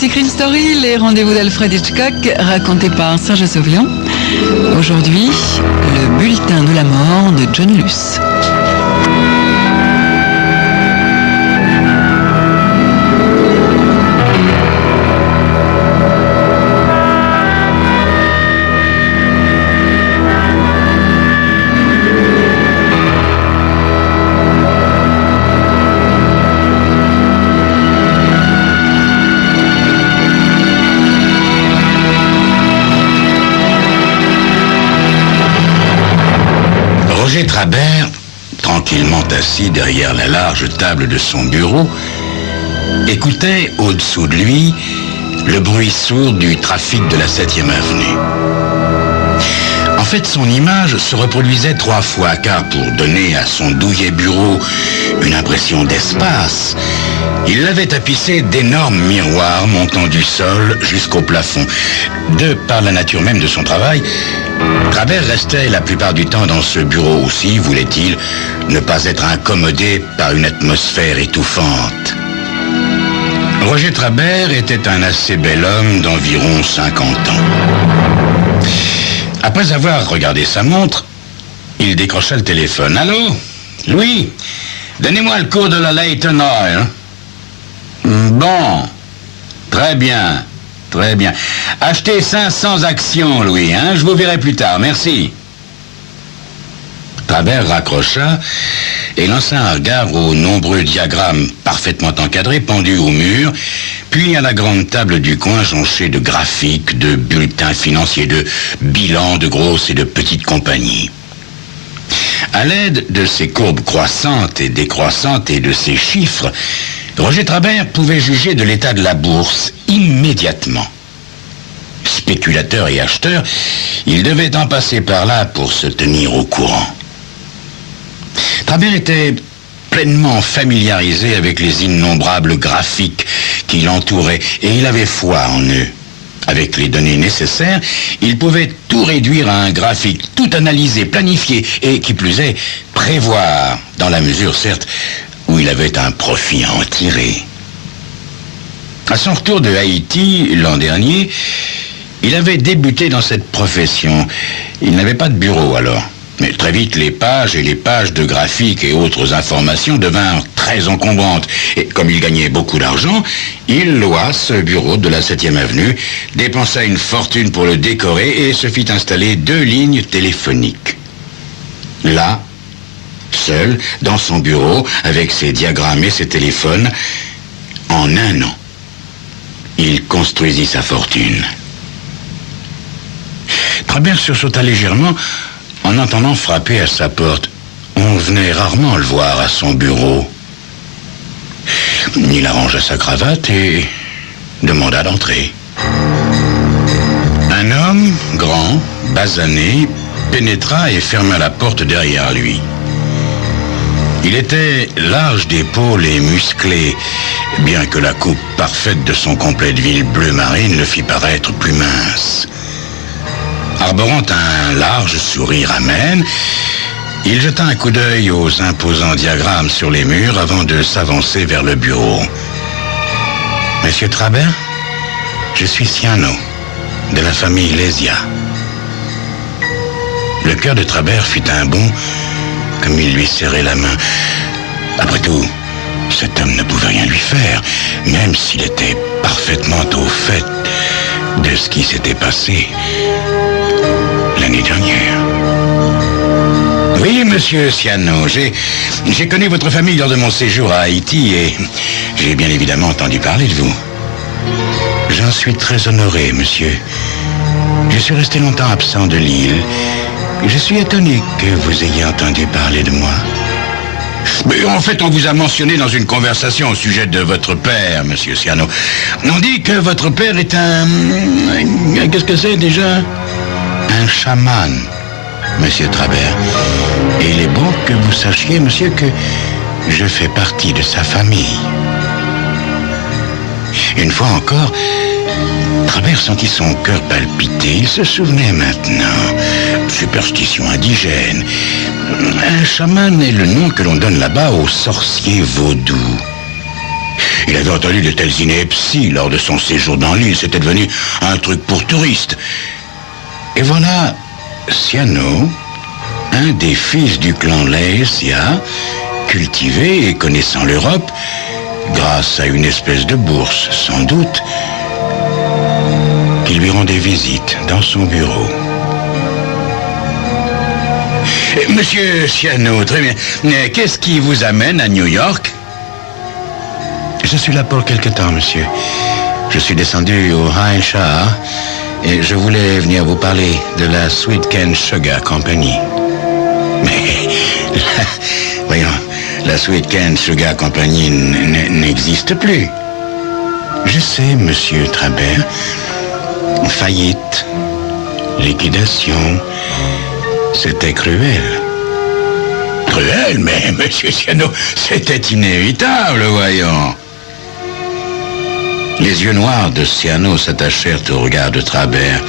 Secret Story, les rendez-vous d'Alfred Hitchcock racontés par Serge Sauvian. Aujourd'hui, le bulletin de la mort de John Luce. Roger Trabert, tranquillement assis derrière la large table de son bureau, écoutait au-dessous de lui le bruit sourd du trafic de la 7e avenue. En fait, son image se reproduisait 3 fois, car pour donner à son douillet bureau une impression d'espace, il l'avait tapissé d'énormes miroirs montant du sol jusqu'au plafond. De par la nature même de son travail, Trabert restait la plupart du temps dans ce bureau aussi, voulait-il, ne pas être incommodé par une atmosphère étouffante. Roger Trabert était un assez bel homme d'environ 50 ans. Après avoir regardé sa montre, il décrocha le téléphone. « Allô? Louis, donnez-moi le cours de la Leyton Oil. » Bon, très bien. Très bien. Achetez 500 actions, Louis, hein? Je vous verrai plus tard, merci. Trabert raccrocha et lança un regard aux nombreux diagrammes parfaitement encadrés pendus au mur, puis à la grande table du coin jonchée de graphiques, de bulletins financiers, de bilans de grosses et de petites compagnies. À l'aide de ces courbes croissantes et décroissantes et de ces chiffres, Roger Trabert pouvait juger de l'état de la bourse immédiatement. Spéculateur et acheteur, il devait en passer par là pour se tenir au courant. Trabert était pleinement familiarisé avec les innombrables graphiques qui l'entouraient et il avait foi en eux. Avec les données nécessaires, il pouvait tout réduire à un graphique, tout analyser, planifier et, qui plus est, prévoir, dans la mesure, certes, où il avait un profit à en tirer. À son retour de Haïti, l'an dernier, il avait débuté dans cette profession. Il n'avait pas de bureau alors. Mais très vite, les pages et les pages de graphiques et autres informations devinrent très encombrantes. Et comme il gagnait beaucoup d'argent, il loua ce bureau de la 7e avenue, dépensa une fortune pour le décorer et se fit installer 2 lignes téléphoniques. Là, seul, dans son bureau, avec ses diagrammes et ses téléphones, en 1 an, il construisit sa fortune. Trabert sursauta légèrement en entendant frapper à sa porte. On venait rarement le voir à son bureau. Il arrangea sa cravate et demanda d'entrer. Un homme, grand, basané, pénétra et ferma la porte derrière lui. Il était large d'épaules et musclé, bien que la coupe parfaite de son complet de ville bleu marine le fit paraître plus mince. Arborant un large sourire amène, il jeta un coup d'œil aux imposants diagrammes sur les murs avant de s'avancer vers le bureau. « Monsieur Trabert, je suis Ciano, de la famille Lesia. » Le cœur de Trabert fit un bond comme il lui serrait la main. Après tout, cet homme ne pouvait rien lui faire, même s'il était parfaitement au fait de ce qui s'était passé l'année dernière. Oui, monsieur Ciano, j'ai connu votre famille lors de mon séjour à Haïti et j'ai bien évidemment entendu parler de vous. J'en suis très honoré, monsieur. Je suis resté longtemps absent de l'île. Je suis étonné que vous ayez entendu parler de moi. Mais en fait, on vous a mentionné dans une conversation au sujet de votre père, monsieur Ciano. On dit que votre père est un... Qu'est-ce que c'est déjà? Un chaman, monsieur Trabert. Et il est bon que vous sachiez, monsieur, que je fais partie de sa famille. Une fois encore, Trabert sentit son cœur palpiter. Il se souvenait maintenant. Superstition indigène. Un chaman est le nom que l'on donne là-bas aux sorciers vaudous. Il avait entendu de telles inepties lors de son séjour dans l'île. C'était devenu un truc pour touristes. Et voilà Siano, un des fils du clan Laesia, cultivé et connaissant l'Europe, grâce à une espèce de bourse, sans doute, qui lui rendait visite dans son bureau. Monsieur Siano, très bien. Mais qu'est-ce qui vous amène à New York? Je suis là pour quelque temps, monsieur. Je suis descendu au High Shah et je voulais venir vous parler de la Sweet Cane Sugar Company. Mais, voyons, la Sweet Cane Sugar Company n'existe plus. Je sais, monsieur Trabert. Faillite, liquidation, c'était cruel. Cruel, mais monsieur Siano, c'était inévitable, voyons. Les yeux noirs de Siano s'attachèrent au regard de Trabert.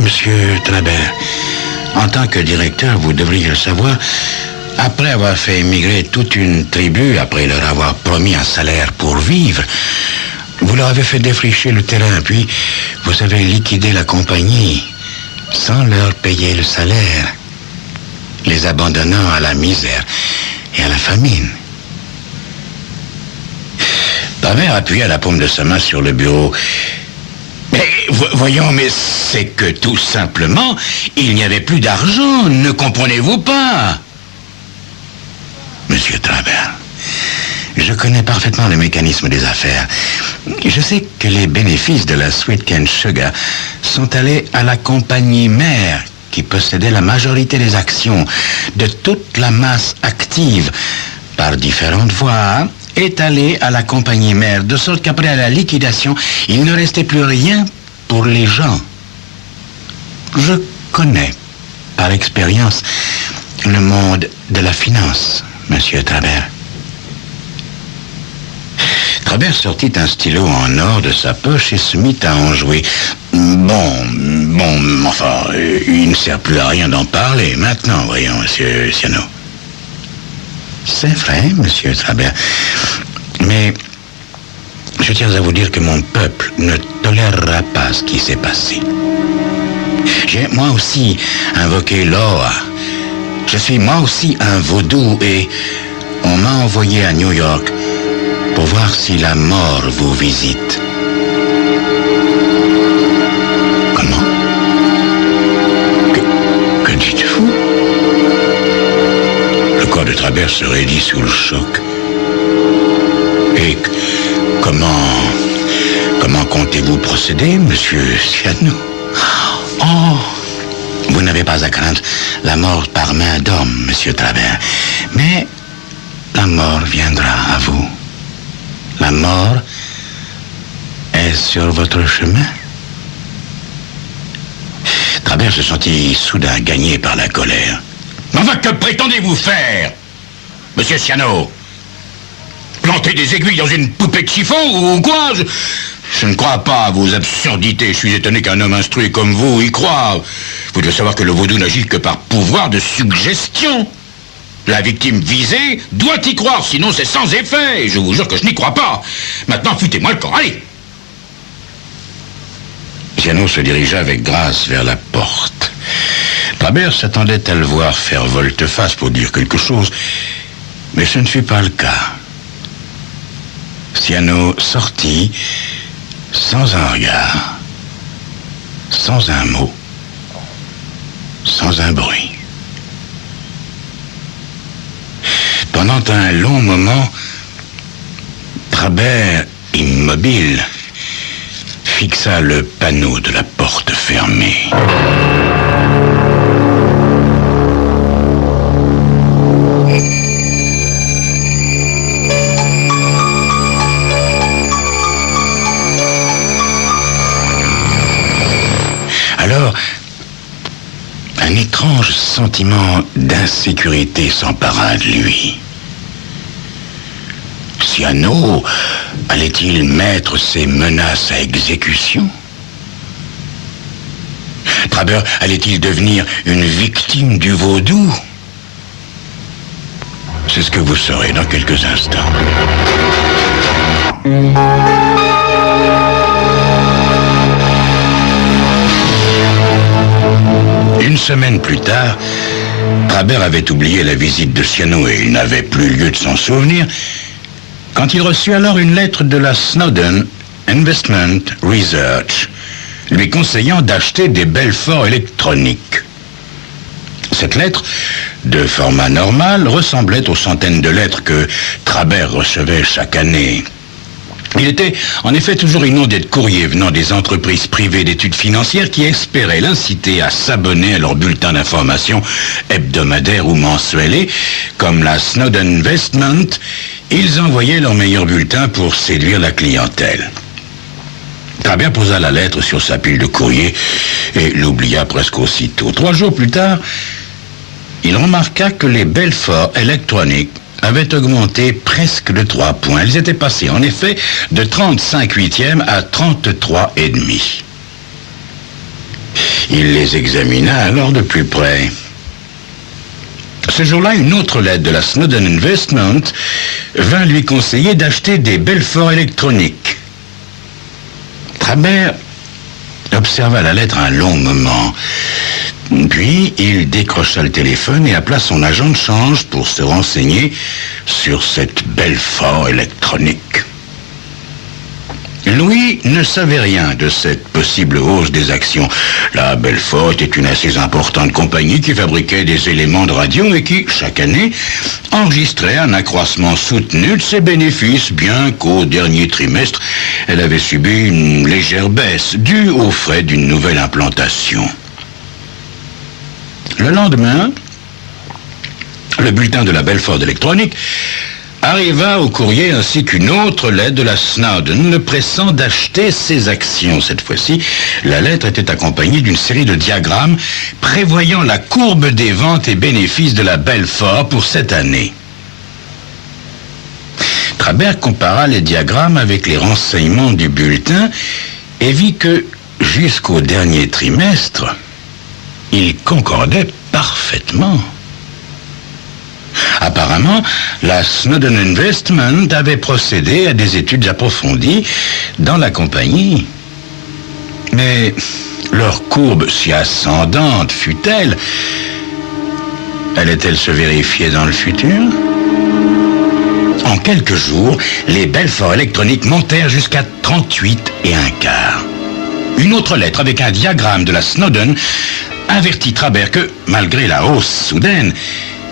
Monsieur Trabert, en tant que directeur, vous devriez le savoir, après avoir fait émigrer toute une tribu, après leur avoir promis un salaire pour vivre, vous leur avez fait défricher le terrain, puis vous avez liquidé la compagnie sans leur payer le salaire, les abandonnant à la misère et à la famine. Trabert appuya la paume de sa main sur le bureau. Mais voyons, mais c'est que tout simplement, il n'y avait plus d'argent, ne comprenez-vous pas? Monsieur Trabert, je connais parfaitement le mécanisme des affaires. Je sais que les bénéfices de la Sweet Cane Sugar sont allés à la compagnie mère qui possédait la majorité des actions de toute la masse active par différentes voies, est allé à la compagnie mère, de sorte qu'après la liquidation, il ne restait plus rien pour les gens. Je connais, par expérience, le monde de la finance, monsieur Trabert. Trabert sortit un stylo en or de sa poche et se mit à en jouer. Enfin, il ne sert plus à rien d'en parler maintenant, voyons, monsieur Siano. C'est vrai, monsieur Trabert. Mais je tiens à vous dire que mon peuple ne tolérera pas ce qui s'est passé. J'ai moi aussi invoqué Loa. Je suis moi aussi un vaudou et on m'a envoyé à New York pour voir si la mort vous visite. Comment? Que dites-vous? Le corps de Trabert se raidit sous le choc. Et comment comptez-vous procéder, monsieur Siano? Oh, vous n'avez pas à craindre la mort par main d'homme, monsieur Trabert. Mais la mort viendra à vous. La mort est sur votre chemin. Trabert se sentit soudain gagné par la colère. Mais enfin, que prétendez-vous faire, monsieur Siano? Planter des aiguilles dans une poupée de chiffon ou quoi? Je ne crois pas à vos absurdités. Je suis étonné qu'un homme instruit comme vous y croie. Vous devez savoir que le vaudou n'agit que par pouvoir de suggestion. La victime visée doit y croire, sinon c'est sans effet. Et je vous jure que je n'y crois pas. Maintenant, foutez-moi le camp, allez. Siano se dirigea avec grâce vers la porte. Trabert s'attendait à le voir faire volte-face pour dire quelque chose, mais ce ne fut pas le cas. Siano sortit sans un regard, sans un mot, sans un bruit. Pendant un long moment, Trabert, immobile, fixa le panneau de la porte fermée. Alors, un étrange sentiment d'insécurité s'empara de lui. Siano allait-il mettre ses menaces à exécution? Trabert allait-il devenir une victime du vaudou? C'est ce que vous saurez dans quelques instants. Une semaine plus tard, Trabert avait oublié la visite de Ciano et il n'avait plus lieu de s'en souvenir quand il reçut alors une lettre de la Snowden Investment Research lui conseillant d'acheter des Belfort électroniques. Cette lettre, de format normal, ressemblait aux centaines de lettres que Trabert recevait chaque année. Il était en effet toujours inondé de courriers venant des entreprises privées d'études financières qui espéraient l'inciter à s'abonner à leur bulletin d'information hebdomadaire ou mensuel et, comme la Snowden Investment, ils envoyaient leur meilleur bulletin pour séduire la clientèle. Trabert posa la lettre sur sa pile de courrier et l'oublia presque aussitôt. 3 jours plus tard, il remarqua que les Belfort électroniques avaient augmenté presque de 3 points. Elles étaient passées en effet de 35/8 à 33,5. Il les examina alors de plus près. Ce jour-là, une autre lettre de la Snowden Investment vint lui conseiller d'acheter des Belfort électroniques. Trabert observa la lettre un long moment. Puis, il décrocha le téléphone et appela son agent de change pour se renseigner sur cette Belfort électronique. Louis ne savait rien de cette possible hausse des actions. La Belfort était une assez importante compagnie qui fabriquait des éléments de radio et qui, chaque année, enregistrait un accroissement soutenu de ses bénéfices, bien qu'au dernier trimestre, elle avait subi une légère baisse due aux frais d'une nouvelle implantation. Le lendemain, le bulletin de la Belfort électronique arriva au courrier ainsi qu'une autre lettre de la Snowden le pressant d'acheter ses actions. Cette fois-ci, la lettre était accompagnée d'une série de diagrammes prévoyant la courbe des ventes et bénéfices de la Belfort pour cette année. Trabert compara les diagrammes avec les renseignements du bulletin et vit que, jusqu'au dernier trimestre, ils concordaient parfaitement. Apparemment, la Snowden Investment avait procédé à des études approfondies dans la compagnie. Mais leur courbe, si ascendante fut-elle, allait-elle se vérifier dans le futur? En quelques jours, les Belfort électroniques montèrent jusqu'à 38,25. Une autre lettre avec un diagramme de la Snowden avertit Trabert que, malgré la hausse soudaine,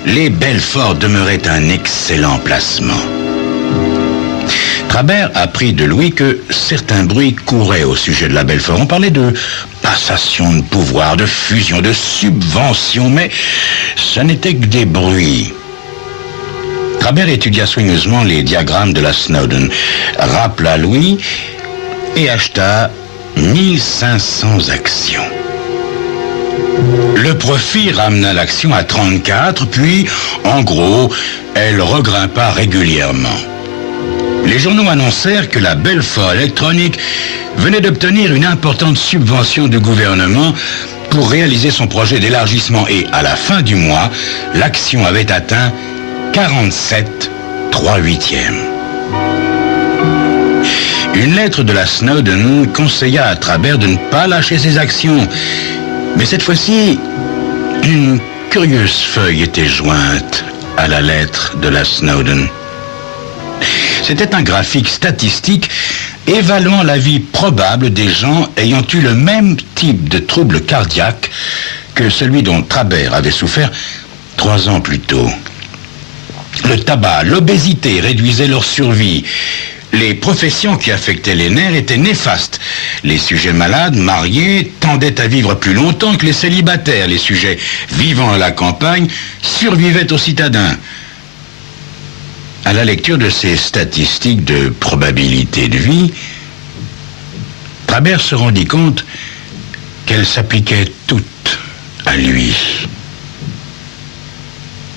les Belfort demeuraient un excellent placement. Trabert apprit de Louis que certains bruits couraient au sujet de la Belfort. On parlait de passation de pouvoir, de fusion, de subvention, mais ce n'était que des bruits. Trabert étudia soigneusement les diagrammes de la Snowden, rappela Louis et acheta 1500 actions. Le profit ramena l'action à 34, puis, en gros, elle regrimpa régulièrement. Les journaux annoncèrent que la Belfort électronique venait d'obtenir une importante subvention du gouvernement pour réaliser son projet d'élargissement et, à la fin du mois, l'action avait atteint 47,3/8. Une lettre de la Snowden conseilla à Trabert de ne pas lâcher ses actions. Mais cette fois-ci, une curieuse feuille était jointe à la lettre de la Snowden. C'était un graphique statistique évaluant la vie probable des gens ayant eu le même type de trouble cardiaque que celui dont Trabert avait souffert 3 ans plus tôt. Le tabac, l'obésité réduisaient leur survie. Les professions qui affectaient les nerfs étaient néfastes. Les sujets malades, mariés, tendaient à vivre plus longtemps que les célibataires. Les sujets vivant à la campagne survivaient aux citadins. À la lecture de ces statistiques de probabilité de vie, Trabert se rendit compte qu'elles s'appliquaient toutes à lui.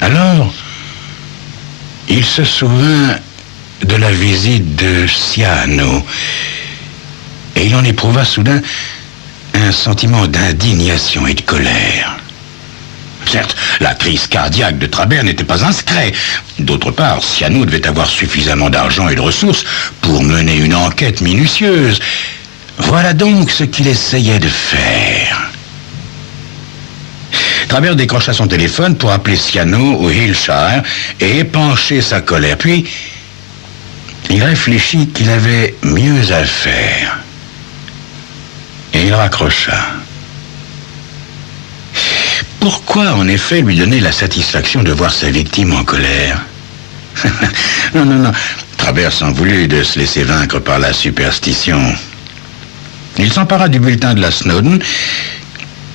Alors, il se souvint de la visite de Ciano, et il en éprouva soudain un sentiment d'indignation et de colère. Certes, la crise cardiaque de Trabert n'était pas un secret. D'autre part, Ciano devait avoir suffisamment d'argent et de ressources pour mener une enquête minutieuse. Voilà donc ce qu'il essayait de faire. Trabert décrocha son téléphone pour appeler Ciano au Hillshire et épancher sa colère. Puis, il réfléchit qu'il avait mieux à faire. Et il raccrocha. Pourquoi, en effet, lui donner la satisfaction de voir sa victime en colère? Non. Trabert s'en voulut de se laisser vaincre par la superstition. Il s'empara du bulletin de la Snowden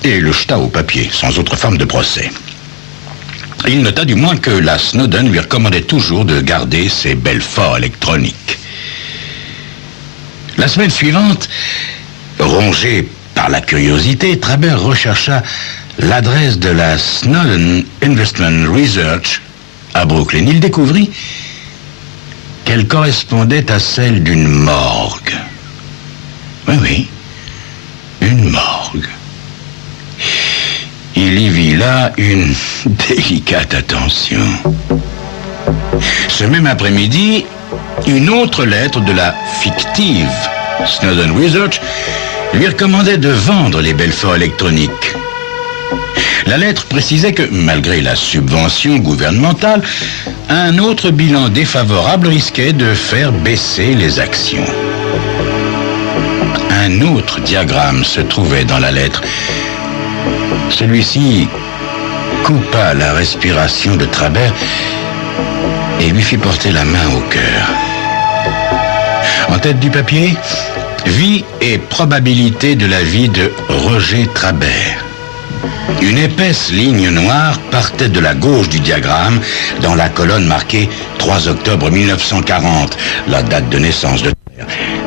et le jeta au papier, sans autre forme de procès. Il nota du moins que la Snowden lui recommandait toujours de garder ses Belfort électroniques. La semaine suivante, rongé par la curiosité, Trabert rechercha l'adresse de la Snowden Investment Research à Brooklyn. Il découvrit qu'elle correspondait à celle d'une morgue. Oui, une morgue. Il y vit là une délicate attention. Ce même après-midi, une autre lettre de la fictive Snowden Research lui recommandait de vendre les Belfort électroniques. La lettre précisait que, malgré la subvention gouvernementale, un autre bilan défavorable risquait de faire baisser les actions. Un autre diagramme se trouvait dans la lettre. Celui-ci coupa la respiration de Trabert et lui fit porter la main au cœur. En tête du papier, vie et probabilité de la vie de Roger Trabert. Une épaisse ligne noire partait de la gauche du diagramme dans la colonne marquée 3 octobre 1940, la date de naissance de Trabert.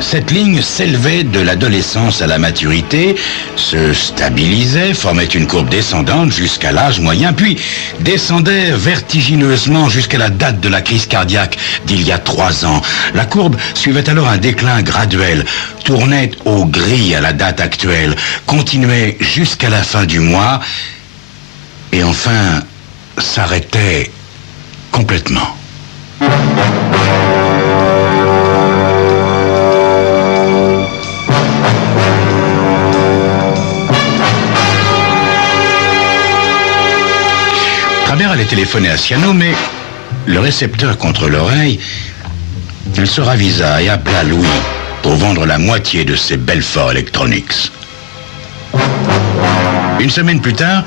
Cette ligne s'élevait de l'adolescence à la maturité, se stabilisait, formait une courbe descendante jusqu'à l'âge moyen, puis descendait vertigineusement jusqu'à la date de la crise cardiaque d'il y a 3 ans. La courbe suivait alors un déclin graduel, tournait au gris à la date actuelle, continuait jusqu'à la fin du mois, et enfin s'arrêtait complètement. Trabert allait téléphoner à Ciano, mais le récepteur contre l'oreille, il se ravisa et appela Louis pour vendre la moitié de ses Belfort Electronics. Une semaine plus tard,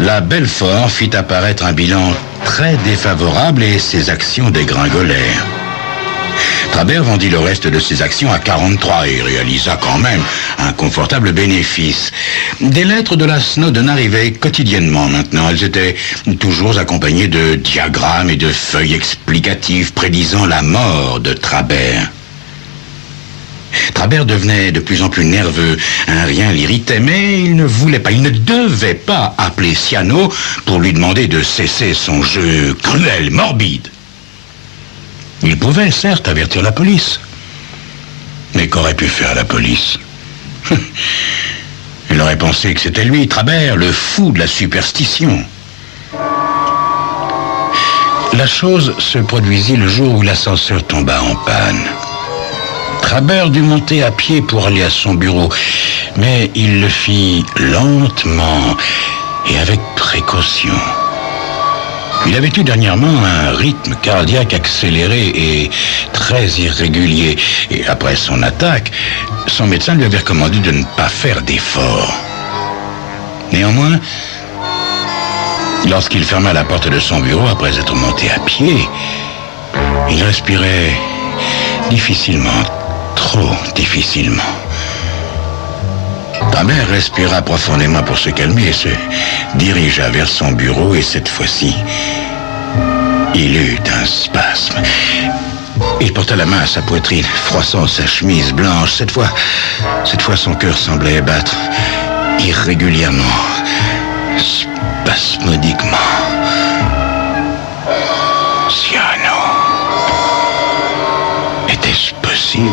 la Belfort fit apparaître un bilan très défavorable et ses actions dégringolèrent. Trabert vendit le reste de ses actions à 43 et réalisa quand même un confortable bénéfice. Des lettres de la Snowden arrivaient quotidiennement maintenant. Elles étaient toujours accompagnées de diagrammes et de feuilles explicatives prédisant la mort de Trabert. Trabert devenait de plus en plus nerveux. Un rien l'irritait, mais il ne voulait pas, il ne devait pas appeler Ciano pour lui demander de cesser son jeu cruel, morbide. Il pouvait, certes, avertir la police. Mais qu'aurait pu faire la police? Il aurait pensé que c'était lui, Trabert, le fou de la superstition. La chose se produisit le jour où l'ascenseur tomba en panne. Trabert dut monter à pied pour aller à son bureau, mais il le fit lentement et avec précaution. Il avait eu dernièrement un rythme cardiaque accéléré et très irrégulier. Et après son attaque, son médecin lui avait recommandé de ne pas faire d'efforts. Néanmoins, lorsqu'il ferma la porte de son bureau après être monté à pied, il respirait difficilement, trop difficilement. Trabert respira profondément pour se calmer et se dirigea vers son bureau et cette fois-ci, il eut un spasme. Il porta la main à sa poitrine, froissant sa chemise blanche. Cette fois, son cœur semblait battre irrégulièrement, spasmodiquement. Ciano. Était-ce possible?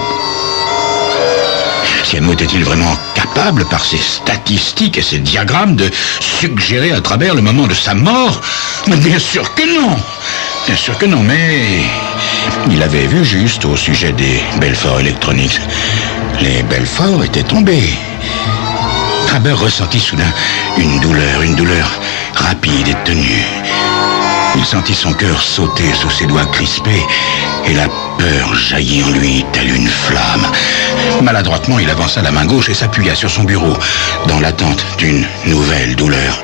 Ciano était-il vraiment capable, par ses statistiques et ses diagrammes, de suggérer à travers le moment de sa mort? Bien sûr que non. Bien sûr que non, mais il avait vu juste au sujet des Belfort Electronics. Les Belfort étaient tombés. Traber ressentit soudain une douleur rapide et tenue. Il sentit son cœur sauter sous ses doigts crispés et la peur jaillit en lui telle une flamme. Maladroitement, il avança la main gauche et s'appuya sur son bureau dans l'attente d'une nouvelle douleur.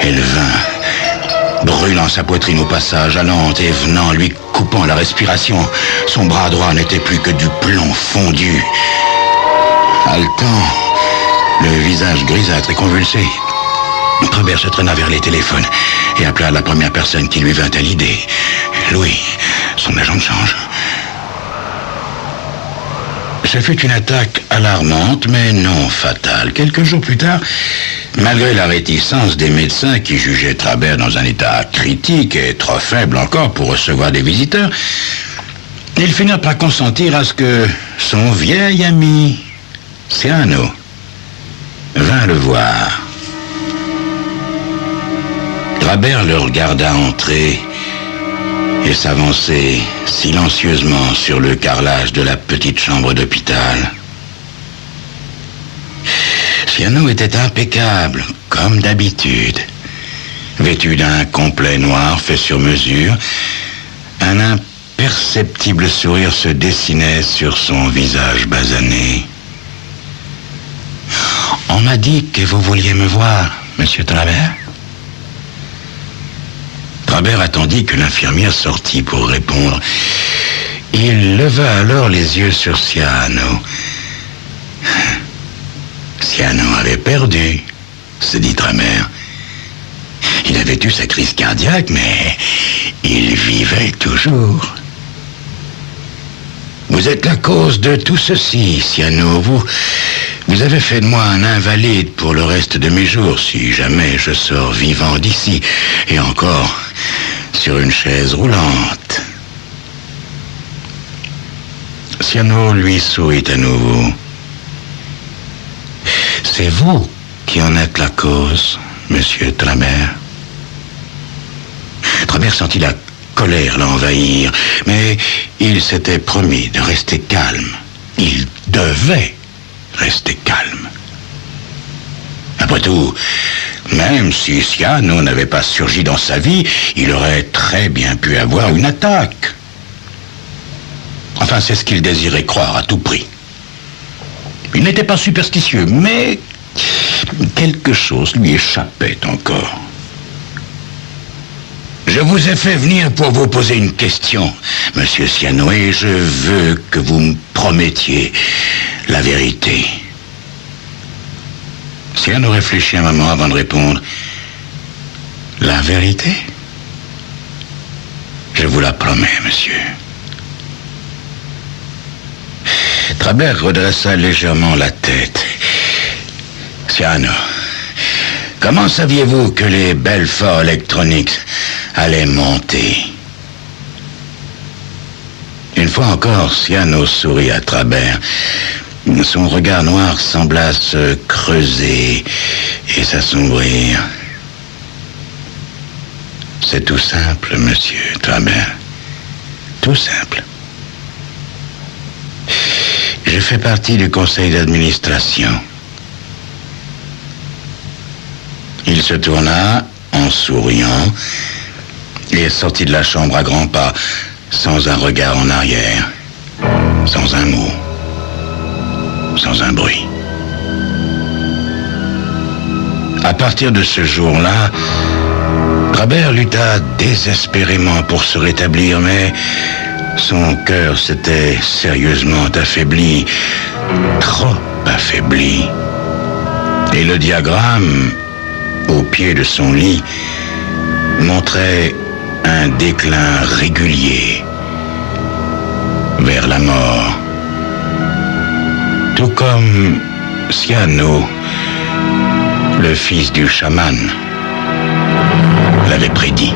Elle vint, brûlant sa poitrine au passage, allant et venant, lui coupant la respiration. Son bras droit n'était plus que du plomb fondu. Haletant, le visage grisâtre et convulsé, Traber se traîna vers les téléphones et appela la première personne qui lui vint à l'idée. Louis, son agent de change. Ce fut une attaque alarmante, mais non fatale. Quelques jours plus tard, malgré la réticence des médecins qui jugeaient Traber dans un état critique et trop faible encore pour recevoir des visiteurs, ils finirent par consentir à ce que son vieil ami, Ciano, vint le voir. Traber le regarda entrer et s'avancer silencieusement sur le carrelage de la petite chambre d'hôpital. Ciano était impeccable, comme d'habitude. Vêtu d'un complet noir fait sur mesure, un imperceptible sourire se dessinait sur son visage basané. « On m'a dit que vous vouliez me voir, monsieur Traber ?» Traber attendit que l'infirmière sortît pour répondre. Il leva alors les yeux sur Ciano. Ciano avait perdu, se dit Traber. Il avait eu sa crise cardiaque, mais il vivait toujours. Vous êtes la cause de tout ceci, Ciano. Vous avez fait de moi un invalide pour le reste de mes jours, si jamais je sors vivant d'ici, et encore sur une chaise roulante. Ciano lui sourit à nouveau. C'est vous qui en êtes la cause, monsieur Traber. Traber sentit la colère l'envahir, mais il s'était promis de rester calme. Il devait rester calme. Après tout, même si Ciano n'avait pas surgi dans sa vie, il aurait très bien pu avoir une attaque. Enfin, c'est ce qu'il désirait croire à tout prix. Il n'était pas superstitieux, mais quelque chose lui échappait encore. Je vous ai fait venir pour vous poser une question, monsieur Ciano, et je veux que vous me promettiez la vérité. Ciano réfléchit un moment avant de répondre. La vérité? Je vous la promets, monsieur. Traber redressa légèrement la tête. Ciano, comment saviez-vous que les Belfort Electronics allaient monter? Une fois encore, Ciano sourit à Traber. Son regard noir sembla se creuser et s'assombrir. C'est tout simple, monsieur Traber. Tout simple. Je fais partie du conseil d'administration. Il se tourna en souriant et sortit de la chambre à grands pas, sans un regard en arrière, sans un mot, sans un bruit. À partir de ce jour-là, Traber lutta désespérément pour se rétablir, mais son cœur s'était sérieusement affaibli, trop affaibli. Et le diagramme, au pied de son lit, montrait un déclin régulier vers la mort. Tout comme Ciano, le fils du chaman, l'avait prédit.